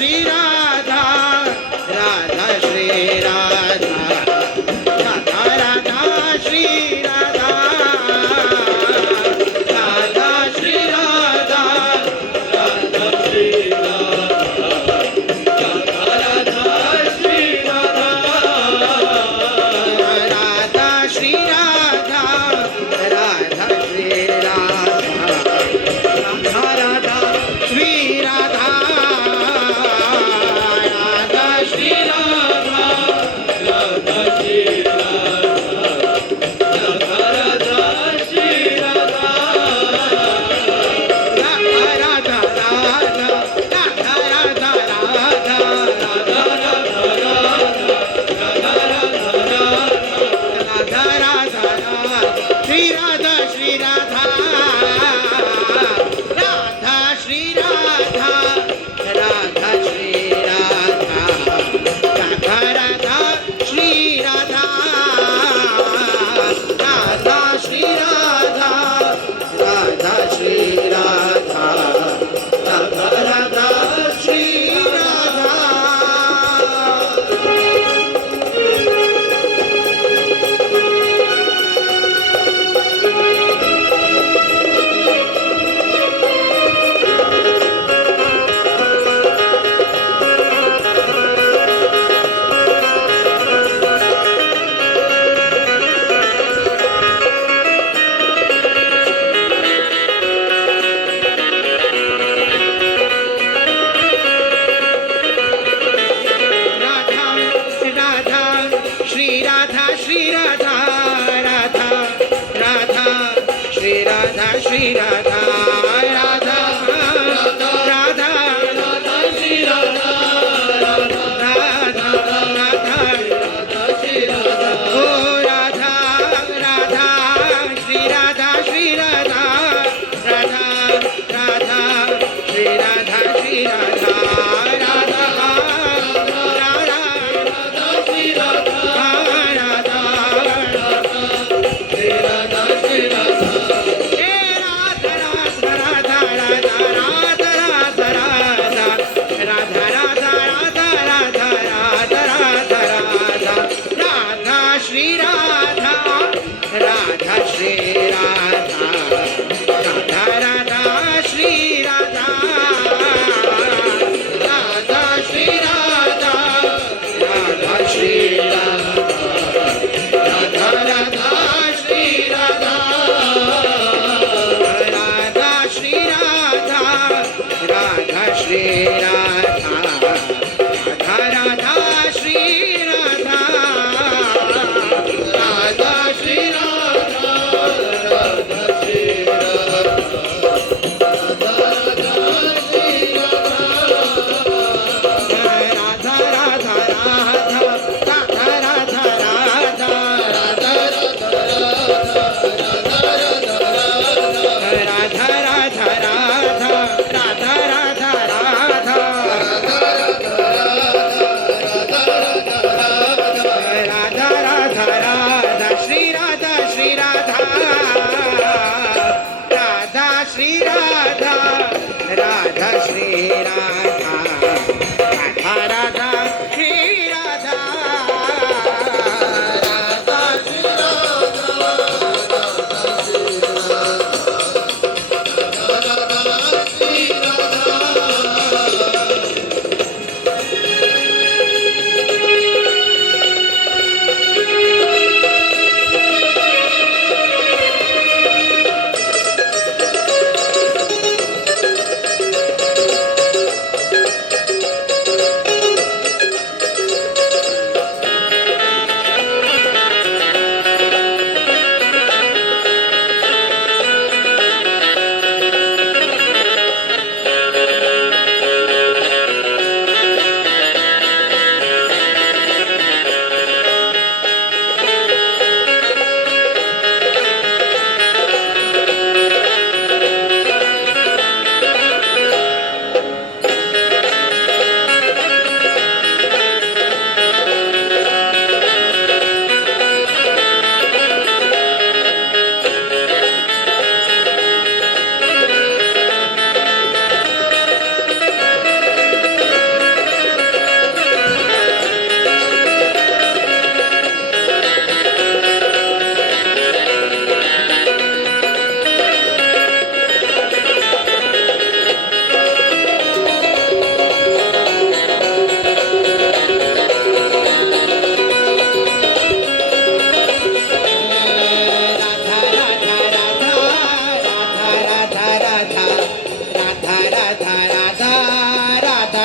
Shri Radha Radha Shri Radha Radha Radha Shri Radha Radha Shri Radha Radha Shri Radha Radha Shri Radha Radha Shri Radha Radha Shri Radha Radha Radha Shri Radha Radha Shri Radha Radha Shri Radha Radha Shri Radha Radha Radha Radha Radha Radha Radha Radha Shri Radha Shri Radha Radha Shri Radha Radha Shri Radha Radha Radha Shri Radha Radha Shri Radha Radha Shri Radha Radha Radha Shri Radha Radha Radha Shri Radha Shri Radha Radha Radha Shri Radha Shri Radha Radha Radha Radha Shri Radha Radha Radha Shri Radha ओ Radha Radha Shri Radha Shri Radha Radha Radha Shri Radha Shri Radha Radha Shri Radha Radha Shri Radha Radha Radha Shri Radha Radha Shri Radha Radha Shri Radha Radha Radha Shri Radha Radha Shri Radha Radha Shri Radha Radha Radha Shri Radha Radha Shri Radha Radha Shri Radha Radha Radha Radha Radha Radha Radha Radha Radha Radha Radha Radha Radha Radha Radha Shri Radha Shri Radha Radha Shri Radha Radha Shri Radha Radha Radha Shri Radha Radha Shri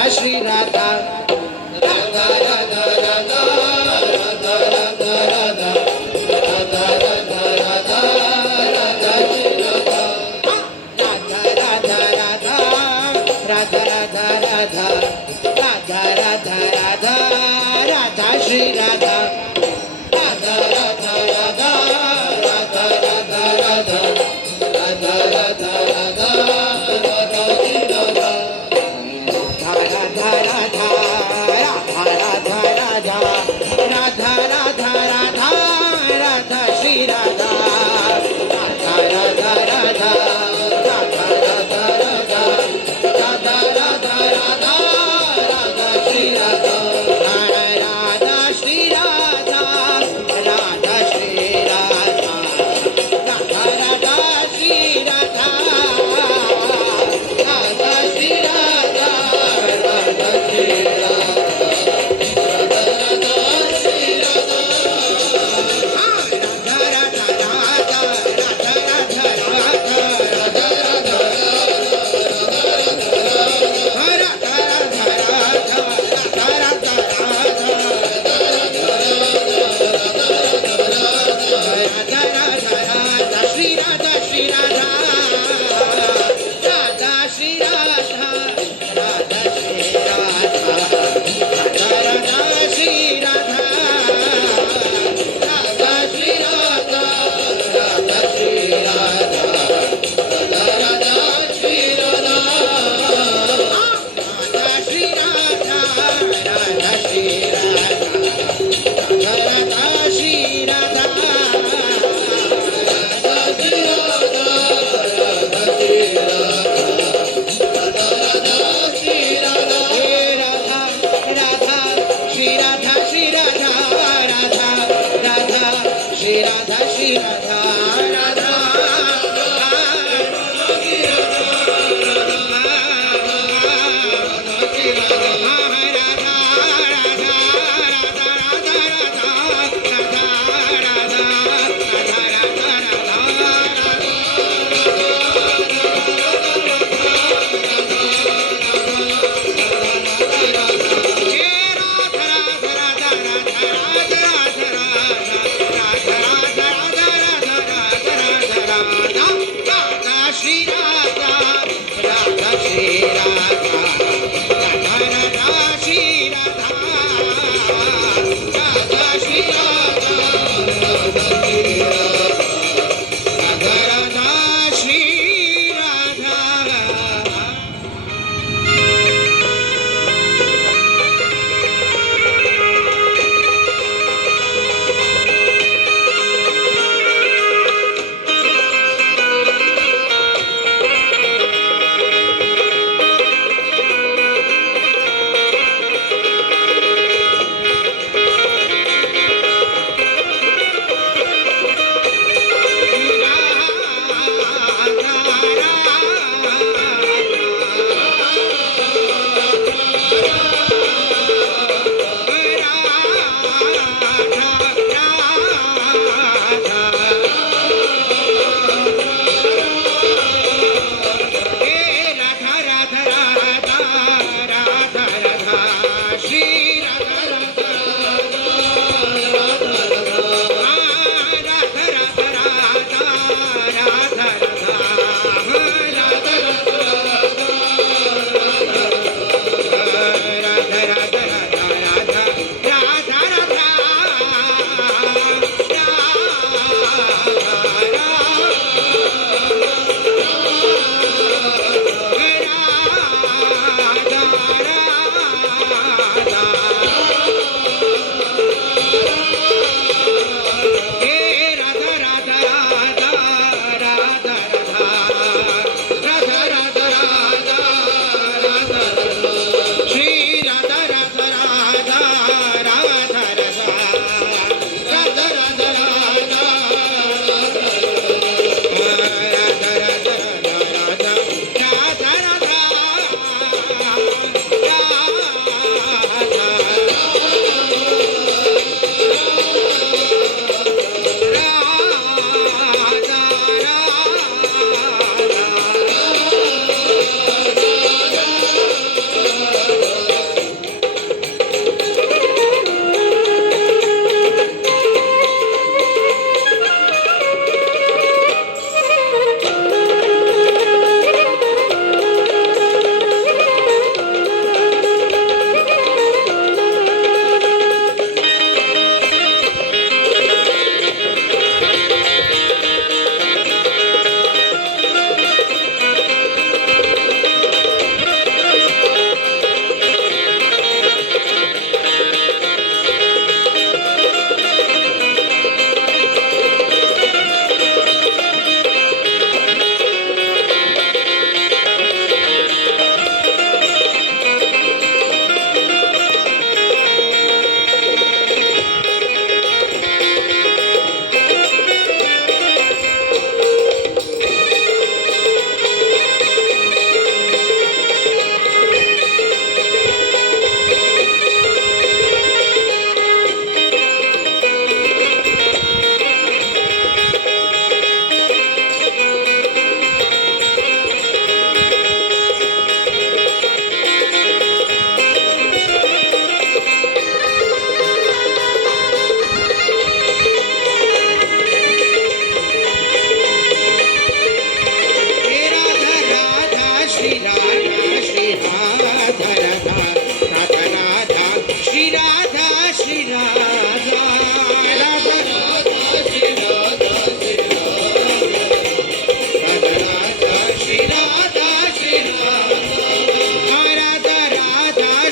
Shri Radha Radha Radha Radha Radha Radha Radha Radha Radha Radha Radha Shri Radha Radha Radha Radha Radha Radha Radha Radha Radha Radha Radha Shri Radha Radha Radha Radha Radha Radha Radha Radha Radha Radha Radha Shri Radha Radha Radha Radha Radha Radha Radha Radha Radha Shri Radha Radha Radha Radha Radha Radha Radha Radha Radha Radha Radha Shri Radha Radha Shri Radha Radha Shri Radha Radha Radha Shri Radha Radha Shri Radha Radha Shri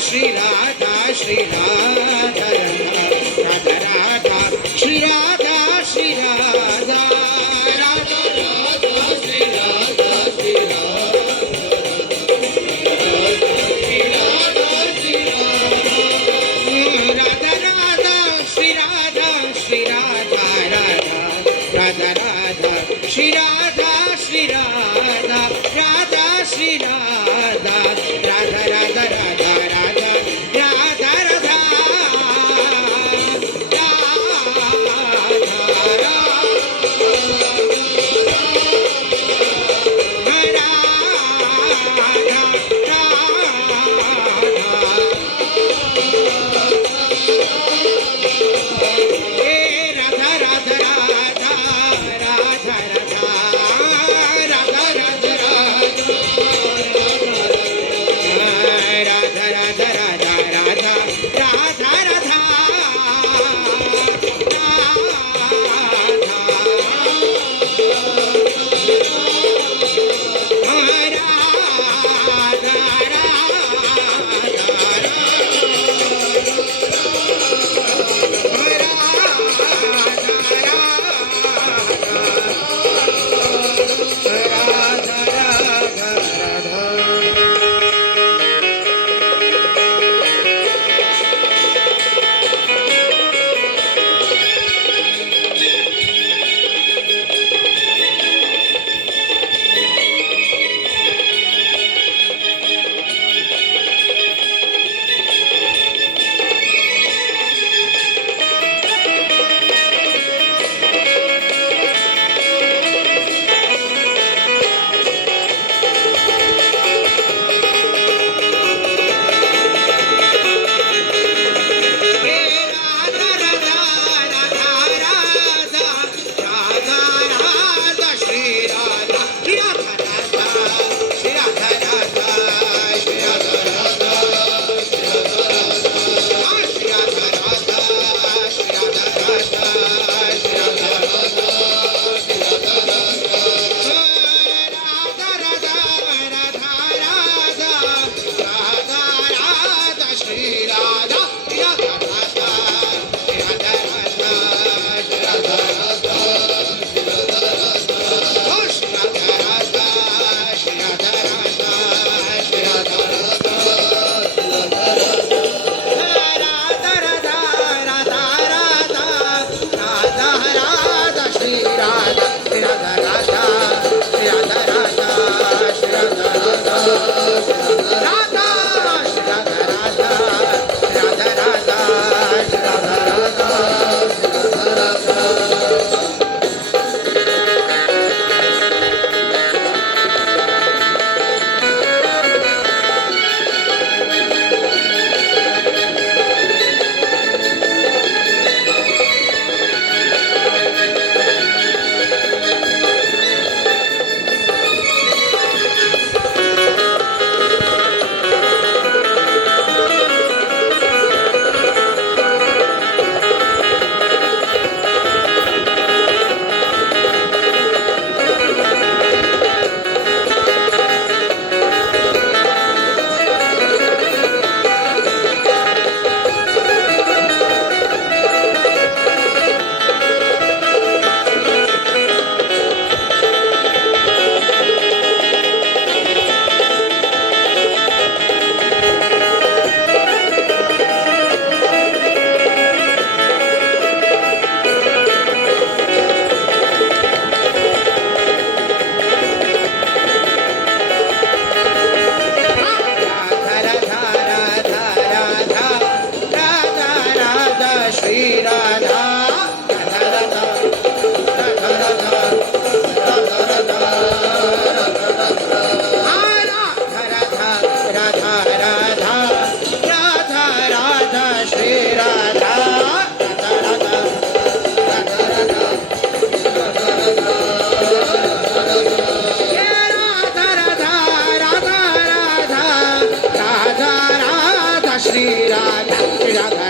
Shri Radha Shri Radha Radha Radha Shri Radha Shri Radha Radha Radha Shri Radha Shri Radha Radha Shri Radha Shri Radha Radha Radha Shri Radha Shri Radha Radha Shri Radha Radha Radha Radha Radha Radha Radha Shri Radha